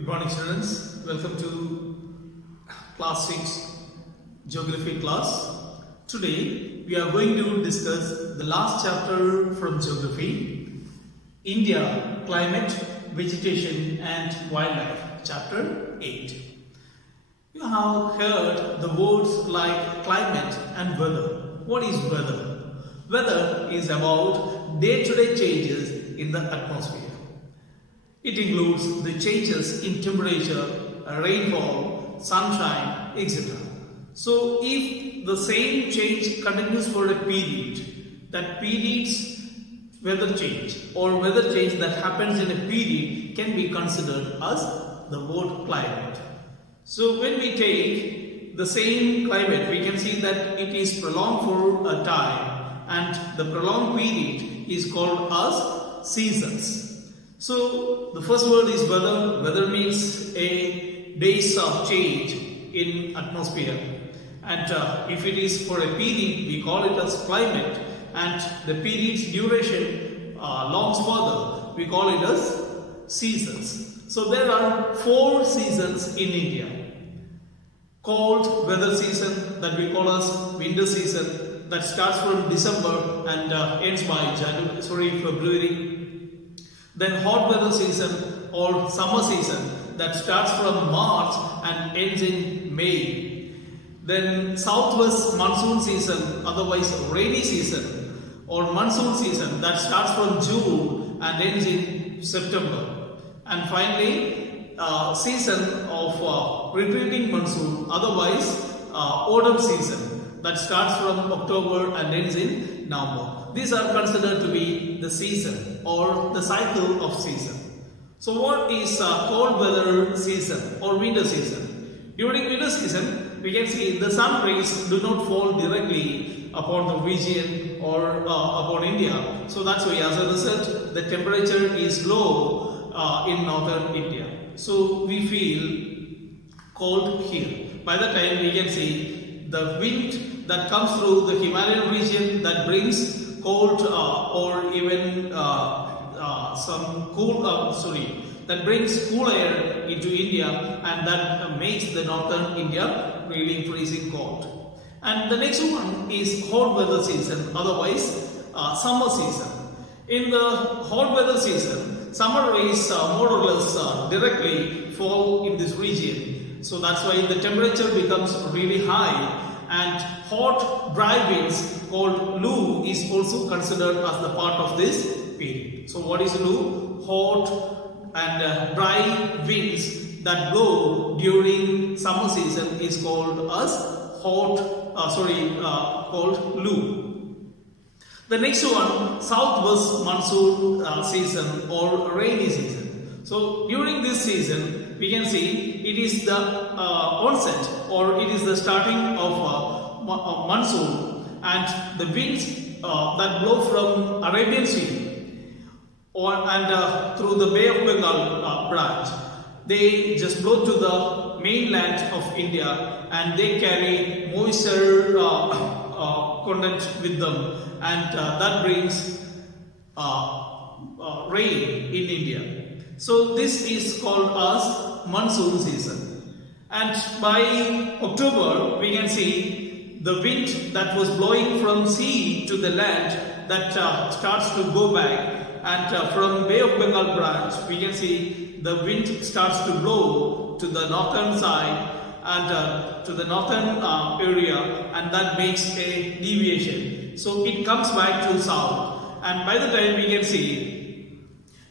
Good morning, students. Welcome to class 6 geography class. Today we are going to discuss the last chapter from geography, India, climate, vegetation and wildlife, chapter 8. You have heard the words like climate and weather. What is weather? Weather is about day-to-day changes in the atmosphere. It includes the changes in temperature, rainfall, sunshine, etc. So, if the same change continues for a period, that period's weather change or weather change that happens in a period can be considered as the word climate. So, when we take the same climate, we can see that it is prolonged for a time, and the prolonged period is called as seasons. So, the first word is weather. Weather means a days of change in atmosphere, and if it is for a period, we call it as climate, and the period's duration longs further, we call it as seasons. So, there are 4 seasons in India. Cold weather season, that we call as winter season, that starts from December and ends by February. Then hot weather season or summer season, that starts from March and ends in May. Then southwest monsoon season, otherwise rainy season or monsoon season, that starts from June and ends in September. And finally season of retreating monsoon, otherwise autumn season, that starts from October and ends in November. These are considered to be the season or the cycle of season. So what is cold weather season or winter season? During winter season, we can see the sun rays do not fall directly upon the region or upon India. So that's why, as a result, the temperature is low in northern India. So we feel cold here. By the time we can see the wind that comes through the Himalayan region, that brings cold or even that brings cool air into India, and that makes the northern India really freezing cold. And the next one is hot weather season, otherwise summer season. In the hot weather season, summer rays more or less directly fall in this region. So that's why the temperature becomes really high, and hot dry winds called Lu is also considered as the part of this period. So what is Lu? Hot and dry winds that blow during summer season is called as called Lu. The next one, southwest monsoon season or rainy season. So during this season, we can see it is the onset or it is the starting of monsoon, and the winds that blow from Arabian Sea and through the Bay of Bengal branch, they just blow to the mainland of India, and they carry moisture content with them, and that brings rain in India. So this is called as monsoon season, and by October we can see the wind that was blowing from sea to the land that starts to go back, and from Bay of Bengal branch we can see the wind starts to blow to the northern side and to the northern area, and that makes a deviation. So it comes back to south, and by the time we can see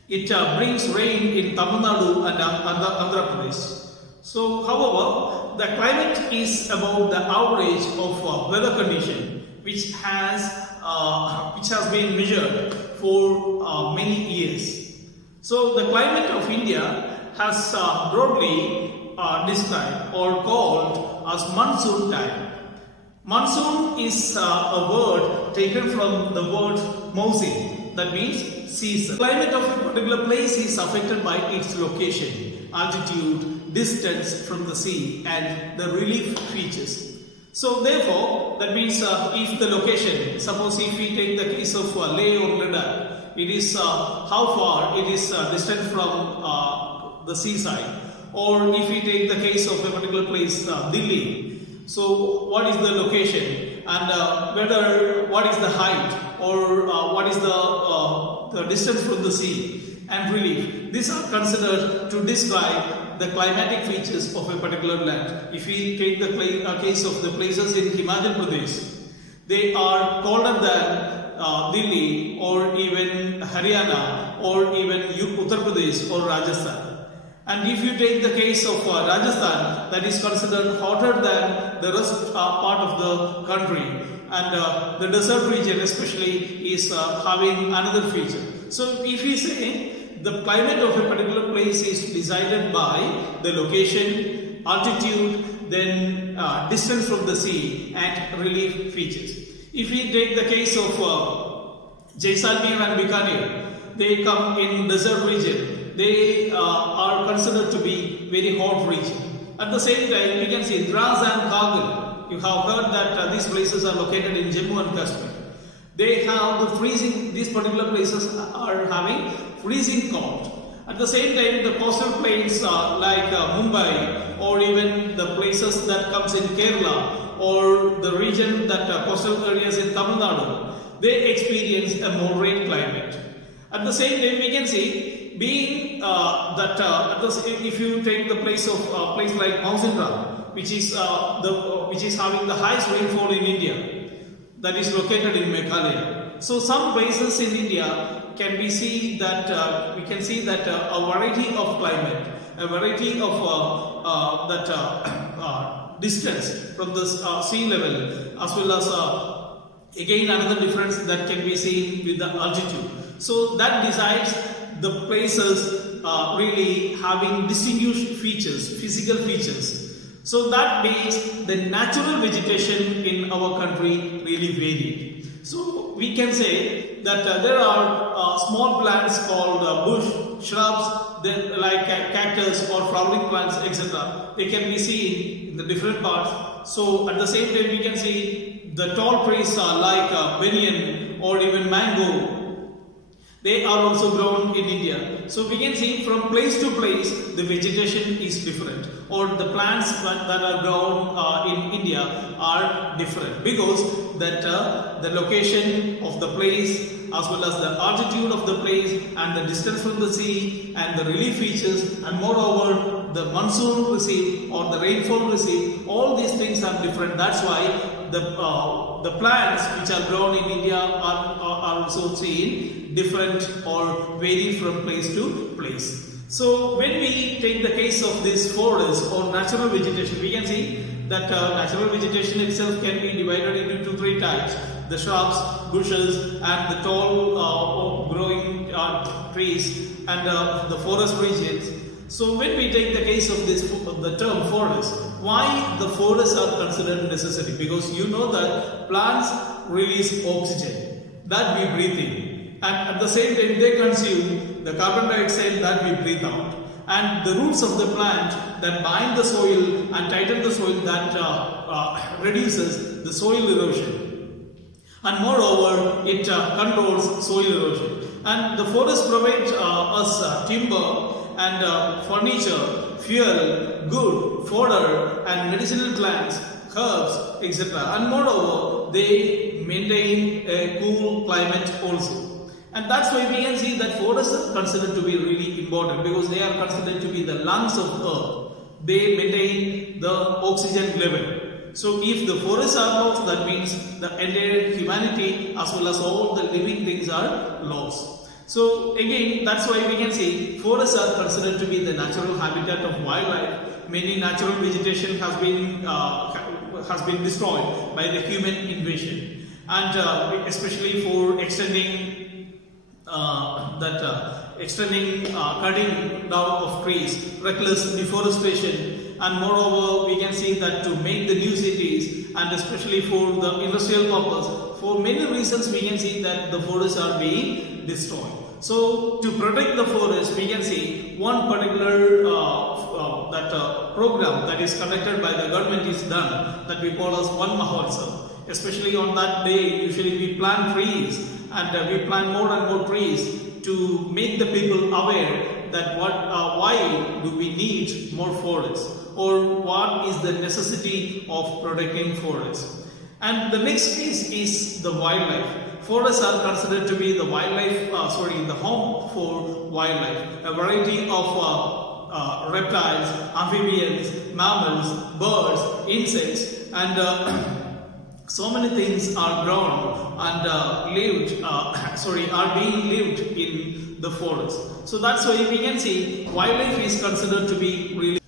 it brings rain in Tamil Nadu and Andhra Pradesh. So, however, the climate is about the average of weather condition which has been measured for many years. So, the climate of India has broadly described or called as monsoon time. Monsoon is a word taken from the word mousim, that means season. The climate of a particular place is affected by its location, altitude, distance from the sea, and the relief features. So therefore, that means if the location, suppose if we take the case of Leh or Ladakh, it is how far it is distant from the seaside, Or if we take the case of a particular place, Delhi, so what is the location and what is the height, or what is the distance from the sea and relief. These are considered to describe the climatic features of a particular land. If we take the case of the places in Himachal Pradesh, they are colder than Delhi or even Haryana or even Uttar Pradesh or Rajasthan. And if you take the case of Rajasthan, that is considered hotter than the rest part of the country, and the desert region especially is having another feature. So if we say the climate of a particular place is decided by the location, altitude, then distance from the sea and relief features. If we take the case of Jaisalmer and Bikaner, they come in desert region. They are considered to be very hot region. At the same time, we can see Dras and Kargil. You have heard that these places are located in Jammu and Kashmir. They have the freezing, these particular places are having freezing cold. At the same time, the coastal plains like Mumbai, or even the places that comes in Kerala, or the region that coastal areas in Tamil Nadu, they experience a moderate climate. At the same time, we can see being if you take the place of place like Mausindra, which is having the highest rainfall in India, that is located in Meghalaya. So some places in India can be seen that we can see that a variety of climate, a variety of distance from the sea level, as well as again another difference that can be seen with the altitude. So that decides the places really having distinguished features, physical features. So that means the natural vegetation in our country really varied. So we can say that there are small plants called bush, shrubs, like cactus or flowering plants, etc. They can be seen in the different parts. So at the same time, we can see the tall trees like banyan or even mango. They are also grown in India. So we can see from place to place the vegetation is different, or the plants that are grown in India are different, because that the location of the place, as well as the altitude of the place and the distance from the sea and the relief features, and moreover the monsoon received or the rainfall received, all these things are different. That's why the plants which are grown in India are also seen different or vary from place to place. So when we take the case of this forest or natural vegetation, we can see that natural vegetation itself can be divided into three types: the shrubs, bushes, and the tall growing trees, and the forest regions. So when we take the case of this, the term forest, why the forests are considered necessary? Because you know that plants release oxygen that we breathe in, and at the same time they consume the carbon dioxide that we breathe out. And the roots of the plant that bind the soil and tighten the soil, that reduces the soil erosion. And moreover, it controls soil erosion. And the forest provides us timber and furniture, fuel, good, fodder, and medicinal plants, herbs, etc. And moreover, they maintain a cool climate also. And that's why we can see that forests are considered to be really important, because they are considered to be the lungs of earth. They maintain the oxygen level. So if the forests are lost, that means the entire humanity as well as all the living things are lost. So again, that's why we can see forests are considered to be the natural habitat of wildlife. Many natural vegetation has been destroyed by the human invasion, and especially for extending cutting down of trees, reckless deforestation, and moreover we can see that to make the new cities, and especially for the industrial purpose, for many reasons we can see that the forests are being destroyed. So to protect the forest, we can see one particular program that is conducted by the government is done, that we call as One Mahotsav. Especially on that day, usually we plant trees, and we plant more and more trees to make the people aware that why do we need more forests, or what is the necessity of protecting forests. And the next case is the wildlife. Forests are considered to be the the home for wildlife. A variety of reptiles, amphibians, mammals, birds, insects, and so many things are grown and are being lived in the forest. So that's why we can see wildlife is considered to be really.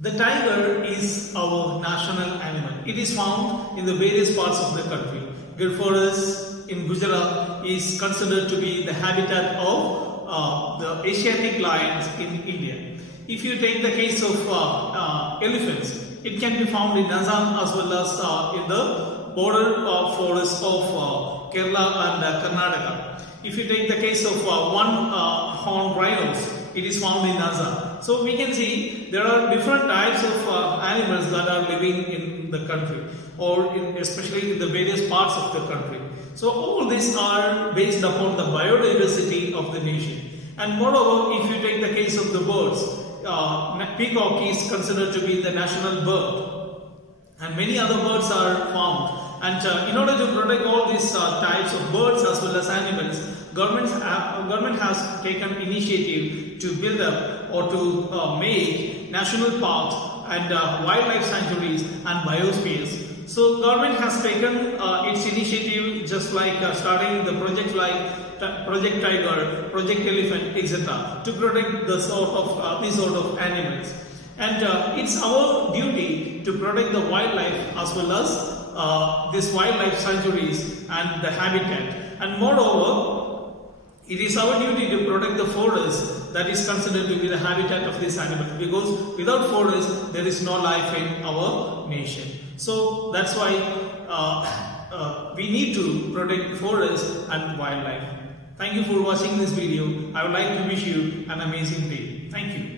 The tiger is our national animal. It is found in the various parts of the country. Gir forest in Gujarat is considered to be the habitat of the Asiatic lions in India. If you take the case of elephants, it can be found in Assam as well as in the border forests of Kerala and Karnataka. If you take the case of one-horned rhinos, it is found in Assam. So we can see there are different types of animals that are living in the country, or especially in the various parts of the country. So all these are based upon the biodiversity of the nation. And moreover, if you take the case of the birds, peacock is considered to be the national bird, and many other birds are found. And in order to protect all these types of birds as well as animals, government has taken initiative to build up or to make national parks and wildlife sanctuaries and biospheres. So government has taken its initiative, just like starting the projects like Project Tiger, Project Elephant, etc., to protect these sort of animals. And it's our duty to protect the wildlife as well as these wildlife sanctuaries and the habitat. And moreover, it is our duty to protect the forest that is considered to be the habitat of these animals, because without forest there is no life in our nation. So that's why we need to protect forests and wildlife. Thank you for watching this video. I would like to wish you an amazing day. Thank you.